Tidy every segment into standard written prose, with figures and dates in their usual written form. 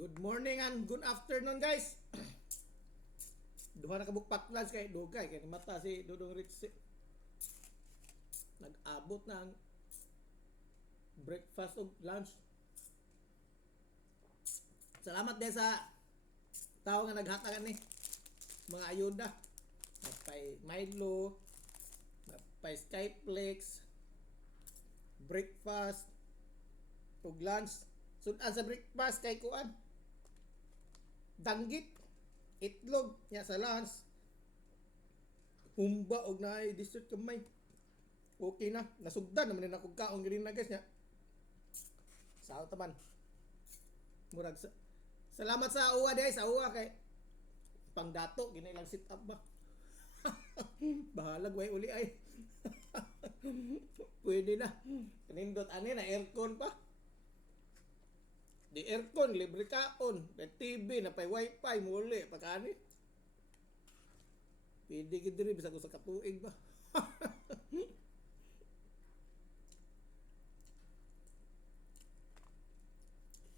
Good morning and good afternoon, guys. Duha na kabukpak lunch kay Dugay kay mata si Dudong Ritzy. Nag-abot na ang breakfast o lunch. Salamat din sa tao nga naghatagan ni mga ayuda. Napay Milo, napay Skyplex, breakfast ug lunch. Sudan sa breakfast kay kuan. Danggit, itlog nya sa lunch. Humba og naay dessert kamay. Okay na, nasugdan naman na akong kaong gini na guys nya. Sao taman. Murag salamat sa uwa day, sa uwa kay pangdato gini lang sit up ba. Bahalag way uli ay. Pwede na. Kanindot ani na aircon pa. Di aircon, libre kaon. May TV, na pay wifi, muli. Pagkani. Pwede ka diri, bisa ko sa katuig ba?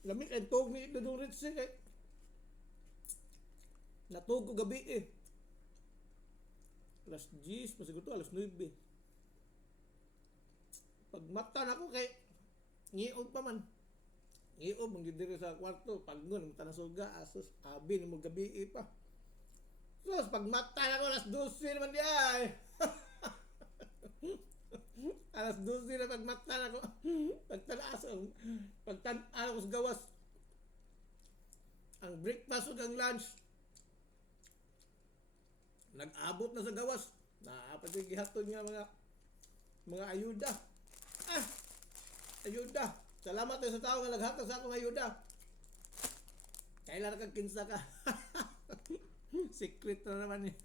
Lamig ang tog ni Dudong Ritzy kay natog ko gabi eh. Alas 10, masiguro to, alas 9. Pag mata na ko kay ngiog pa man. Iyo, manggidiri sa kwarto, pagnon, mata na suga, asos, abi ni mo gabi pa. Sus, pag mata na ko, alas 12 naman di ay. Alas 12 na pag mata na ko. Pagtanaas, pagtanaas ko sa gawas. Ang breakfast o ang lunch, nag-abot na sa gawas. Naapatigihatod nga mga ayuda. Ayuda. Salamat sa tao nga naghatag sa akong ayuda. Kailan kang kinsa ka? Secret na naman niya.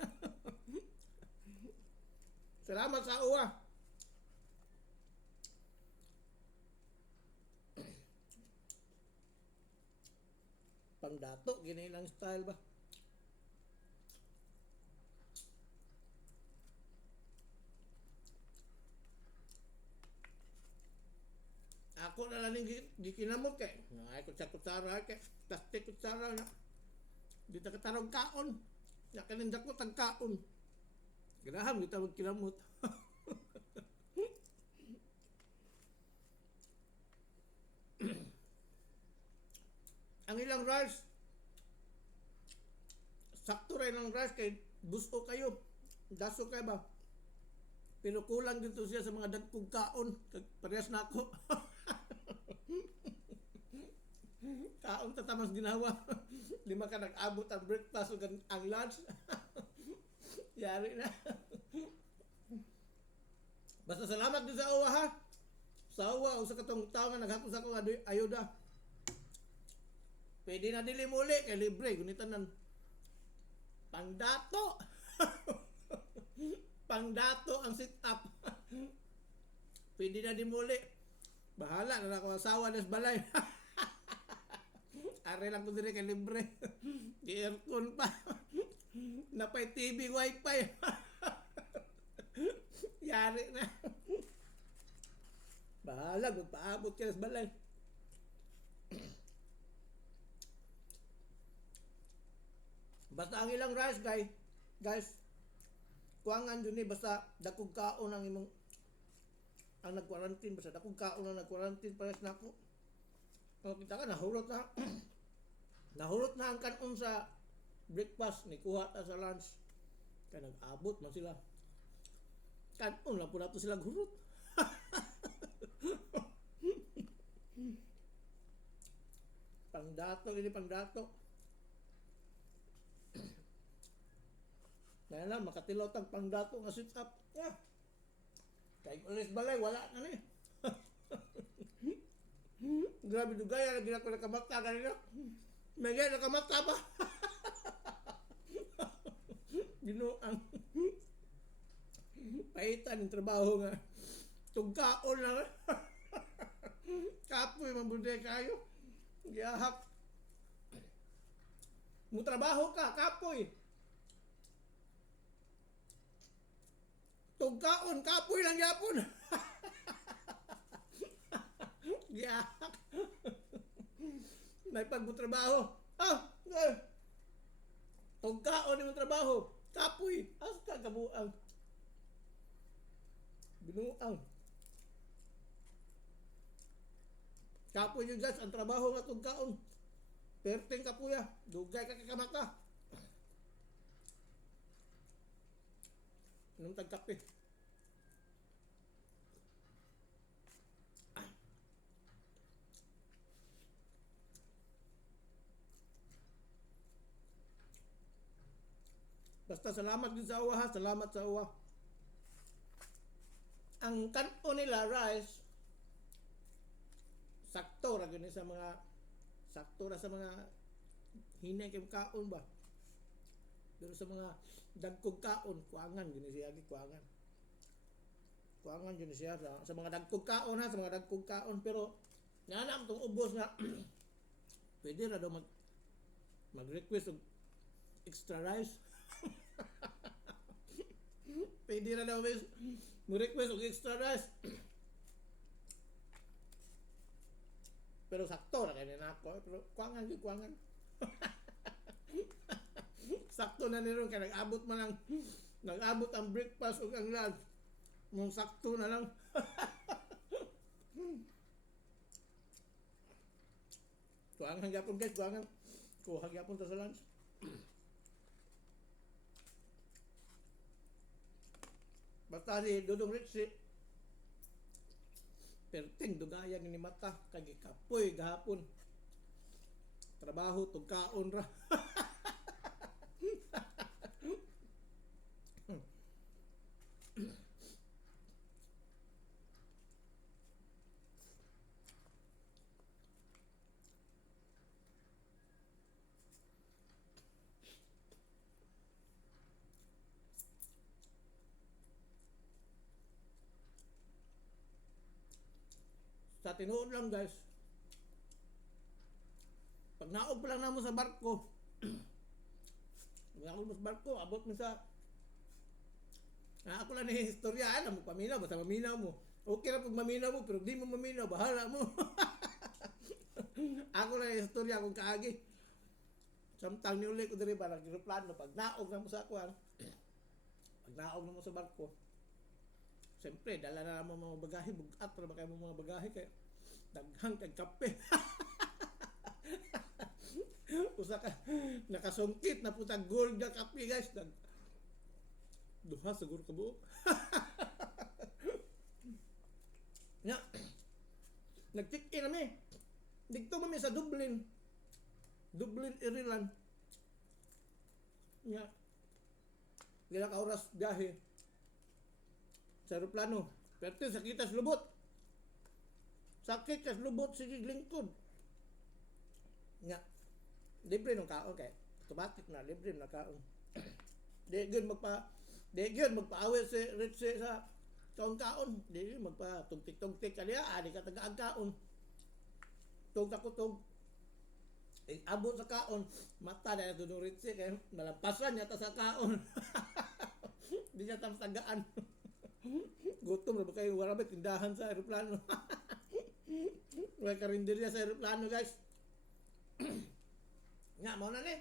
Salamat sa uwa. Pangdato, gini lang style ba? Ako na lang gikinamot kay ay kutsara kay plastic kutsara na di ta katarong kaon ya kanindak ko tag kaon graham kita magkinamot. Ang ilang rice sakto rin ang rice kay buso kayo daso kayo ba pero kulang dito siya sa mga dagkong kaon parehas na ako. Kaong tatamas ginawa. Lima ka nag-abot ang breakfast o ang lunch. Yari na. Basta salamat din sa uwa ha. Sa uwa o sa katong tao nga naghatod sa akong ayuda. Pwede na dili muli kay libre. Gunitan ng pangdato. Pangdato ang sit up. Pwede na di muli. Bahala na ako asawa des balay. Are lang ko dire kay libre. Di aircon pa. Napay TV, wifi. Yari na. Bahala, magpaabot ka sa balay. Basta ang ilang rice, guys, kuangan dun eh, basta dakog kaon ang imong ang nag-quarantine, basta dakog kaon ang nag-quarantine pares na ako. O kita ka, nahurot na. Nahurot na ang kanon sa breakfast, ni kuha ta sa lunch. Kaya nag-abot man sila. Kanon lang po na to sila hurot. Pangdato, ini pangdato. Kaya na, makatilot ang pangdato nga sit up. Yeah. Kaya ulis balay, wala na ni. Grabe dugaya, lagi na ko nakamata kanina. Mega nakamata ba? Ginuang. Paitan yung trabaho nga. Tugkaon na. Kapoy, mabuday kayo. Giyahak. Mo trabaho ka, kapoy. Tugkaon, kapoy lang yapon. Giyahak. may pagbutrabaho. Tugkaon yung trabaho. Kapoy. As ka kabuang. Binuang. Kapoy yung guys, ang trabaho nga tugkaon. Perting kapuya. Dugay ka kakamaka. Anong tagkape? Basta salamat din sa uwa ha. Salamat sa uwa. Ang kanto nila, rice, sakto ra gani sa mga hinay kay kaon ba. Pero sa mga dagkog kaon, kuangan gani siya kuangan. Kuangan gani siya sa mga dagkog kaon ha, sa mga dagkog kaon pero nana tong ubos na pwede ra daw mag-request og extra rice. Pwede ra daw mag-request og extra rice. Pero sakto na kaya na ako. Pero kuangan. Sakto na niron kaya nag-abot ang breakfast o ang lunch. Mong sakto na lang. Kuangan gyapon guys, kuangan. Kuha gyapon ta sa lunch. Basta si Dudong Ritchie perting dugayang ni mata kay kapoy gahapon. Trabaho tugkaon ra. Sa tinuod lang guys, pag naog pa lang namo sa barko, abot mo sa ako lang ni istorya, alam mo paminaw, basta maminaw mo. Okay na pag maminaw mo, pero di mo maminaw, bahala mo. Ako lang ni istorya kung kaagi. Samtang niuli ko diri ba nag-aeroplano, pag naog na mo sa kuan, pag naog na mo sa barko, siyempre, dala na naman mga bagahe, bugat na ba kayo mga bagahe kaya daghang kag kape. Usa ka nakasungkit na putang gold na kape guys. Duha siguro ka buok. Nya. Nag-check-in kami. Dito kami sa Dublin, Ireland. Nya. Gila ka oras biyahe sa aeroplano. Pero sakit sa lubot. Sakit sa lubot sige lingkod. Nga. Libre ng kaon kay automatic na libre na kaon. Di gyud magpaawit si Ritchie sa kaon. Di gyud magpa tugtik kaniya ani ka tagaan kaon. Tug takutog. Abot sa kaon, mata na Dudong Ritchie kay malampasan niya ta sa kaon. Di niya tam tagaan. Gutom na ba kayo warabit tindahan sa aeroplano. May karinderya sa aeroplano guys. Nga mo na ni.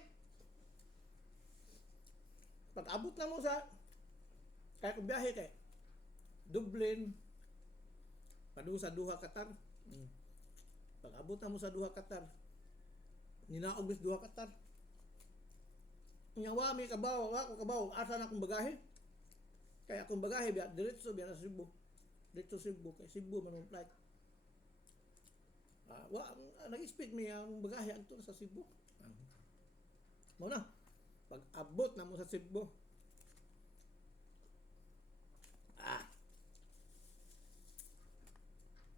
Pag abot na mo sa kaya kung biyahe kay Dublin padu sa Doha, Qatar. Pag abot na mo sa Doha, Qatar, ninaog bis Doha, Qatar. Nyawa mi kabaw, ako kabaw, asa na akong bagahe? Kaya akong bagahe biya diretso biya sa Cebu. Diretso Cebu kay Cebu man ang flight. Nag-expect mi ang bagahe adto sa Cebu. Mo na. Pag abot na mo sa Cebu.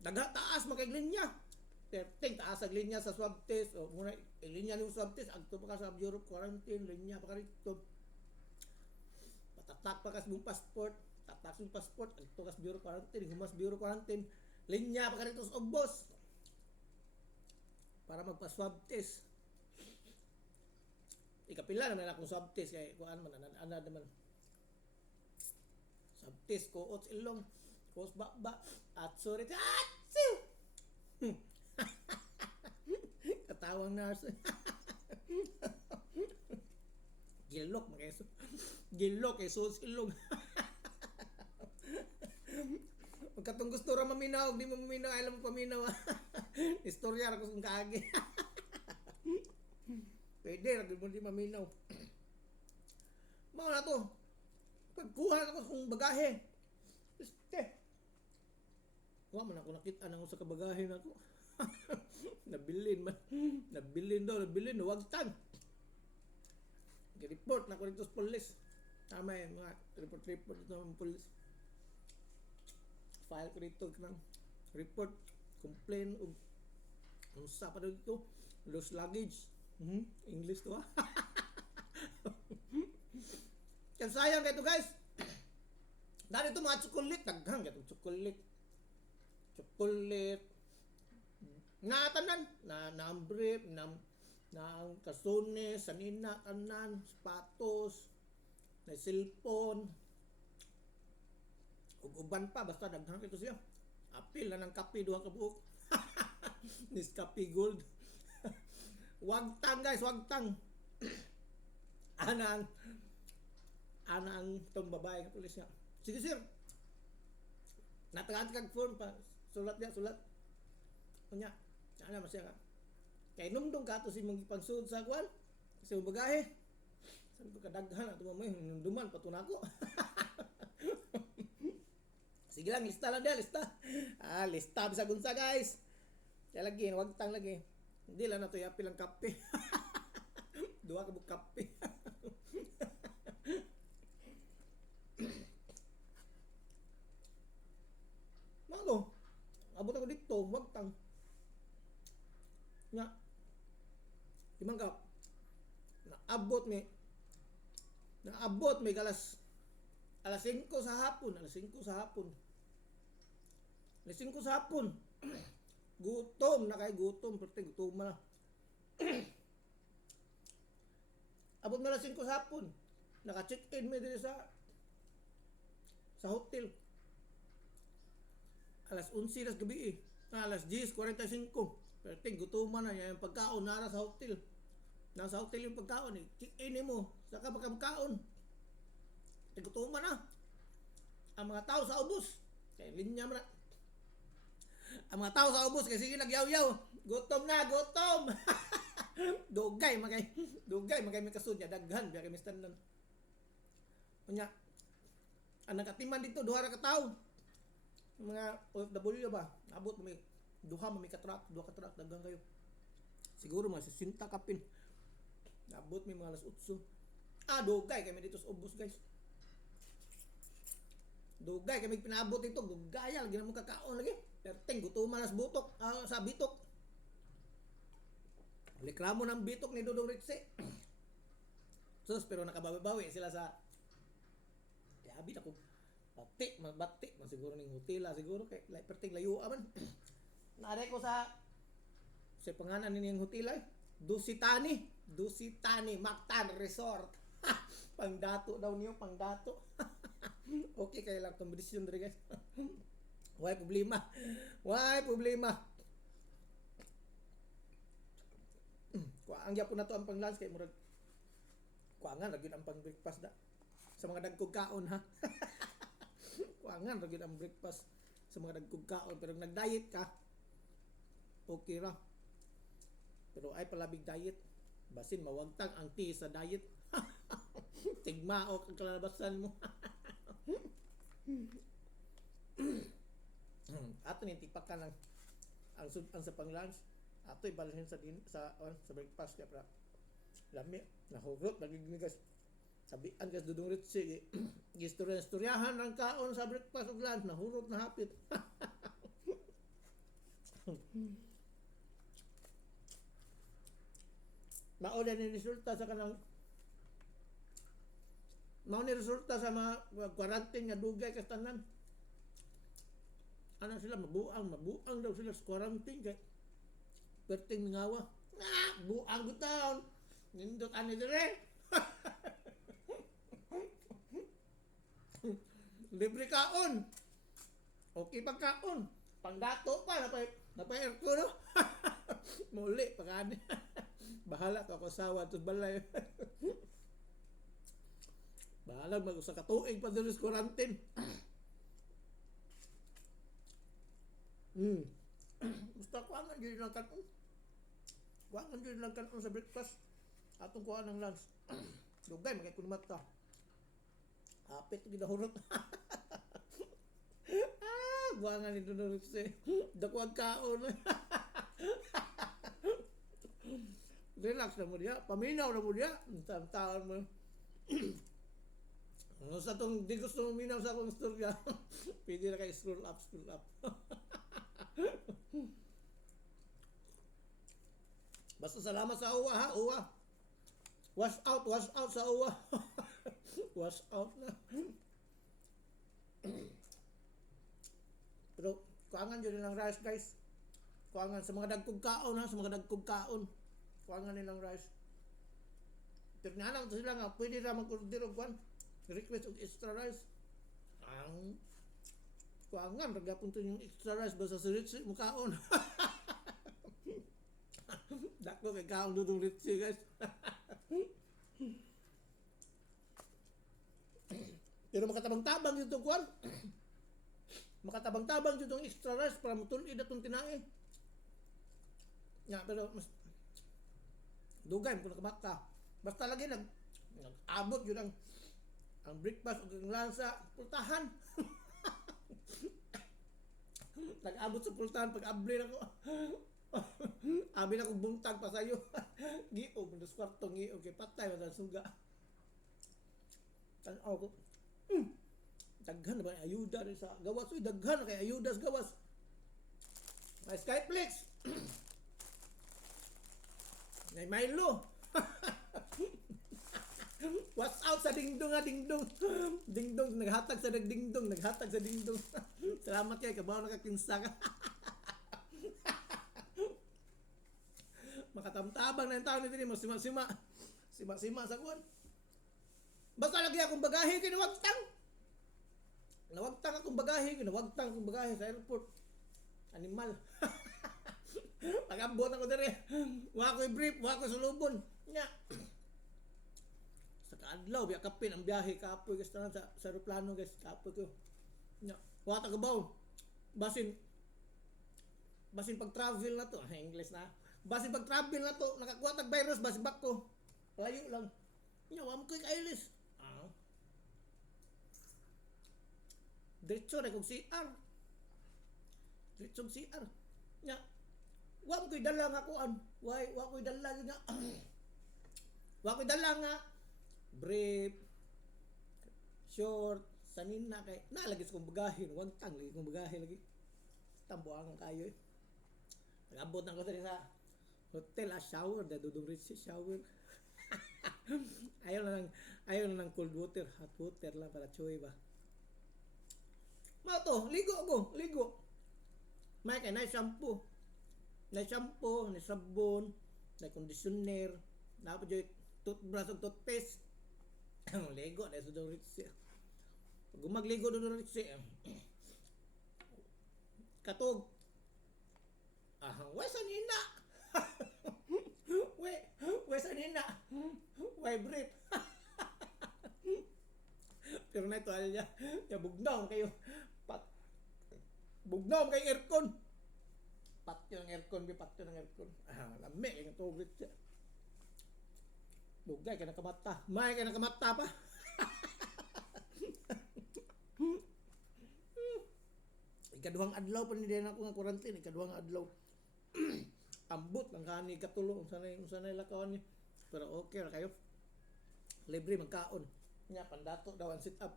Daga taas magkaglinya. Perting taas ang linya sa swab test. O muna linya ng swab test adto pa ka sa Europe quarantine, linya pa ka rito. Patatak pa ka sa mong passport. Tatak sa passport adto ka sa Bureau quarantine, humas Bureau quarantine. Linya pa ka rito sa ubos. Para magpa-swab test. Ikapila naman akong swab test kay kuan man ana naman. Swab test ko ots ilong, kos bakba at sorry. Kata tawang nurse. Gilok mga gilok kay susilong. Pagkatong gusto ra maminaw, di mo maminaw, alam mo paminaw. Istorya ra ko kung kaagi. Pwede ra mo di maminaw. Mao na to. Pagkuha ako kung bagahe. Este. Wa man ako nakita nang usa ka bagahe nako. Nabilin man. Nabilin wagtan. Report na ko dito sa police. Tama yung mga report dito ng police. File ko dito ng report, complain o unsa pa dito, lost luggage. English to ha. Kaya sayang kayo guys. Dahil ito mga chocolate, daghang kayo chocolate. Tanan, na ambrip, na ang kasunes, sanina, tanan, sapatos, na cellphone, ug uban pa, basta daghang ito siya. Apil na ng kape, 2 ka buok. Nescafe Gold. Wagtang guys, wagtang. Ana ang itong babae ka pulis niya. Sige sir. Natagaan kag form pa. Sulat. Kunya, ana masya ka. Kay numdong ka to si mong ipansud sa kwan. Sa bagahe. Sabi ko kadaghan ato mamay numduman patunako. Sige lang, lista lang dia, lista. Lista bisa gunsa guys. Kaya lagi, wagtang lagi. Hindi lang na to yapil ang kape. 2 ka buk kape. Malo. Abot ako dito, wagtang. Nga. Limang kap. Naabot may alas 5 sa hapon. Alas 5 sa hapon. Gutom na kay gutom. Pwede gutom na. Abot na alas 5 sa hapon. Naka-check-in may dito sa hotel. Alas 11 nas gabi alas 10:45. Pwede gutom na yung pagkaon nara sa hotel. Nasa hotel yung pagkaon check-in mo. Saka magkaon. Gutom na. Ang mga tao sa ubos. Kaya linya mo na. Ang mga tao sa ubos kasi sige nagyaw-yaw. Gutom na, gutom. Dugay magay may kasud niya daghan biya kay Mr. Nan. Kunya ang nakatiman dito 2 ra ka tawo. Mga OFW ba? Abot may 2 ka truck daghan kayo. Siguro mga 60 kapin. Abot may mga alas 8. Dugay kami dito sa ubos guys. Dugay kami pinaabot ito, dugaya lagi na mo kakaon lagi. Perteng gutuman nas butok sa bitok. Reklamo ng bitok ni Dudong Ritse. Sus, pero nakabawi-bawi sila sa Yabi ako. Bati man siguro ning hotela siguro kay perteng layo man. Naare ko sa panganan ni ning hotela Dusitani Mactan Resort. Pangdato daw niyo, pangdato. Okay kay lang kombinasyon diri guys. Why problema? Ang gyapon na to ang pang lunch kay murag kuangan ra gyud ang pang breakfast da. Sa mga dagkog kaon ha. Kuangan ra gyud ang breakfast sa mga dagkog kaon pero nag-diet ka. Okay ra. Pero ay palabig diet. Basin mawagtang ang tea sa diet. Tigmao ang kalalabasan mo. Ato ni tipakan ang sa pang lunch. Ato ibalhin sa breakfast kaya pra lami nahurot nagignigas sabian gas Dudong Ritse istoryahan ang kaon sa breakfast ug lunch nahurot na hapit. Mao ni resulta sa kanang sa mga quarantine nga dugay ka tanan. Ano sila mabuang daw sila sa quarantine kay perting mingawa. Buang gutaon. Nindot ani dire. Libre kaon. Okay pagkaon. Pangdato pa napay aircon no. Muli, pakani. Bahala ka ako sawa to balay. Bahala mag sa katuig pa dito sa quarantine. Basta ko ang yun lang kanon. Kuangan yun lang kanon sa breakfast. Atong kuha ng lunch. Dugay, magay ko naman ta. Hapit, ginahurot. Kuangan nito na rin siya. Dakuan kaon. Relax na mo diya. Paminaw na mo diya. Taon mo. Ano sa itong di gusto mong minaw sa akong istorya. Pwede na kayo scroll up, scroll up. Basta salamat sa uwa ha, uwa. Wash out sa uwa. Wash out na. Pero kuangan yun nilang rice guys. Kuangan sa mga dagkog kaon ha, sa mga dagkog kaon. Kuangan nilang rice. Pero nalang sila nga, pwede na mag-order og kwan. Request og extra rice. Ang kuangan, ragapon to yung extra rice basta sa Ritzy mo kaon. Dako kay kaon dudong Ritzy guys. Pero makatabang-tabang yung kwan. Makatabang-tabang yung extra rice para matulid atong tinae. Ya, pero mas dugay mo nakamata. Basta lagi nag-abot yun ang breakfast o ang lansa, pultahan. Nag-abot sa pultahan pag abli na ko. Abi na kong buntag pa sa'yo. Giog, mandas kwarto, giog, kay patay, mandas suga. Tanaw ko, daghan na ba ayuda rin sa gawas? Uy, daghan na kay ayuda sa gawas. May Skyflex. May Milo. What's out sa dingdong ha, dingdong. Dingdong, naghatag sa dingdong, naghatag sa dingdong. Salamat kayo, kabaw nakakinsa ka. Makatamtabang na yung tao nito, sima-sima. Sima-sima sa kuwan. Basta lagi akong bagahe, kinawagtang. Nawagtang akong bagahe sa airport. Animal. Pag-abot ako dere. Wa ko'y brief, wa ko'y sulubon. Nya. Sa kaadlaw, biya kapin ang biyahe. Kapoy guys na sa aeroplano guys. Kapoy ko. Nya. Wa ta kabaw. Basin pag-travel na to. English na. Basin pag-travel na to. Nakakuha tag virus. Basin back ko. Layo lang. Nya, wa mo ko'y kailis. Diretso na kong CR. Diretso CR. Nya. Wa ko'y dala nga kuan. Wa ko'y dala nga. Wa ko'y dala nga brief, short, sanina kay nalagi sa kong bagahe, wagtang lagi kong bagahe lagi. Tambuang kayo eh. Nagabot na ko sa hotel shower, dadudong Ritzy shower. ayaw na ng cold water, hot water lang para choy ba. Mato, ligo. May kay na shampoo, na sabon, na conditioner, na pa joy toothbrush ug toothpaste. Ligo na sa Ritzy. Pag gumagligo doon Ritzy, katog. Why sanina? Why sanina? Why brief? Pero na ito alya, bugnaw kayo. Bugnaw kay aircon. Patyo ng aircon. Lami kay ito Ritzy. Bugay ka nakamata. May ka nakamata pa. Ikaduhang adlaw pa ni din ako nga quarantine. Ikaduhang adlaw. Ambot lang kani katulo. Sanay lakawan ni. Pero okay ra kayo. Libre magkaon. Nya pandato daw ang sit up.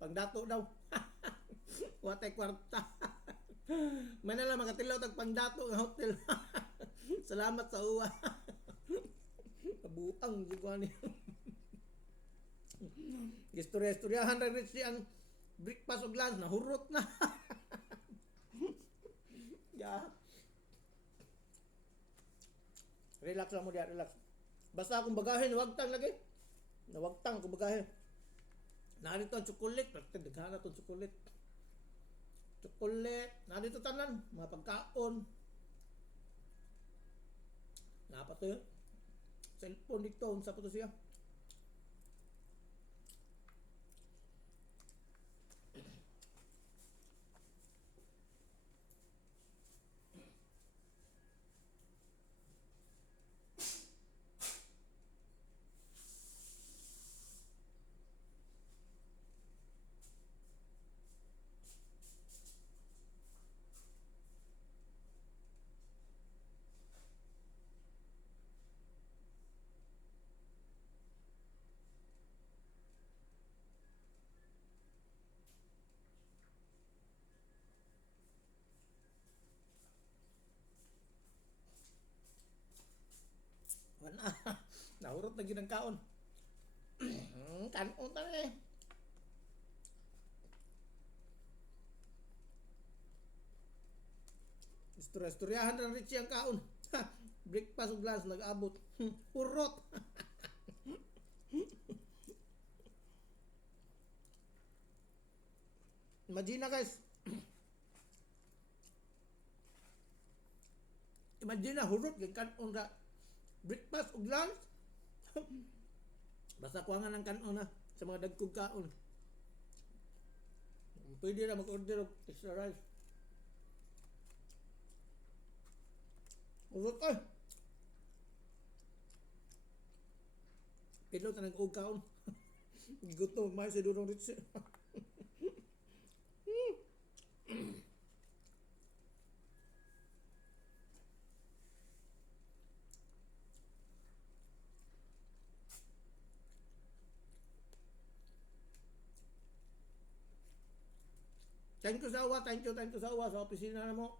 Pangdato daw. Watay kwarta. May na lang makatilaw tag pangdato nga hotel. Salamat sa uwa. Kabuang juga ni. Istorya-istoryahan ra Ritzy ang breakfast og lunch na hurot na. Ya. Relax lang mo diya, relax. Basta akong bagahe nawagtang lagi. Nawagtang akong bagahe. Narito ang chocolate, daghan na tong chocolate. Chocolate, narito tanan, mga pagkaon. Dapat to yun. Cellphone dito, unsa pa to siya. Wala. Nahurot na ginang kaon. Kanon ta eh. Istorya-istoryahan ng Richie ang kaon. Breakfast ug lunch nag-abot. Hurot. Imagine na guys. Imagine na hurot kay kanon ra breakfast ug lunch. Basta kuwangan ang kanon na sa mga dagkog kaon. Pwede na mag-order og extra rice. Urot ay. Pilot na nag-og kaon. Gutom may sa durong ritsi. Thank you sa uwa, thank you sa uwa sa opisina na mo.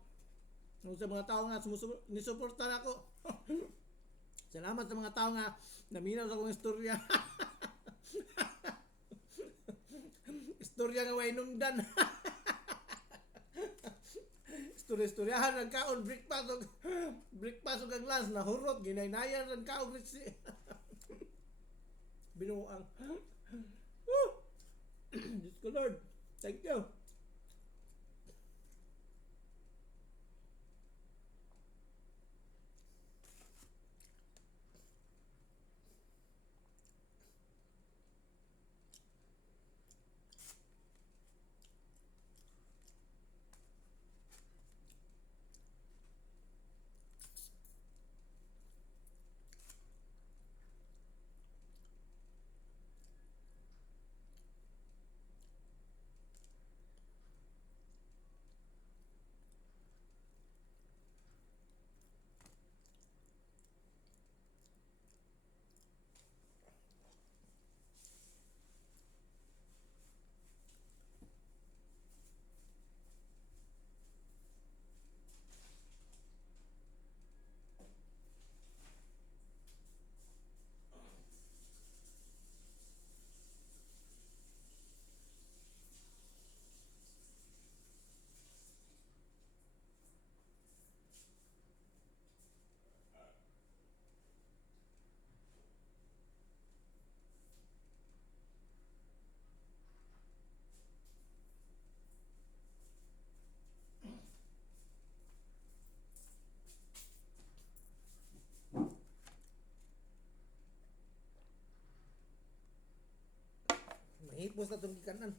Nung sa mga tao nga nisuportan ako. Salamat sa mga tao nga naminaw sa akong istorya. Istorya nga way nungdan. Istorya-istoryahan ang kaon, breakfast ug ang lunch na hurot, ginaynayan ang kaon ritsi. Binuang. Diyos ko Lord, thank you. Mahipos na itong gikanan.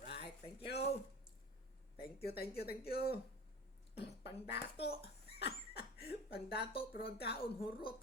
Right, thank you. Thank you. Pangdato. Pangdato pero ang kaon hurot.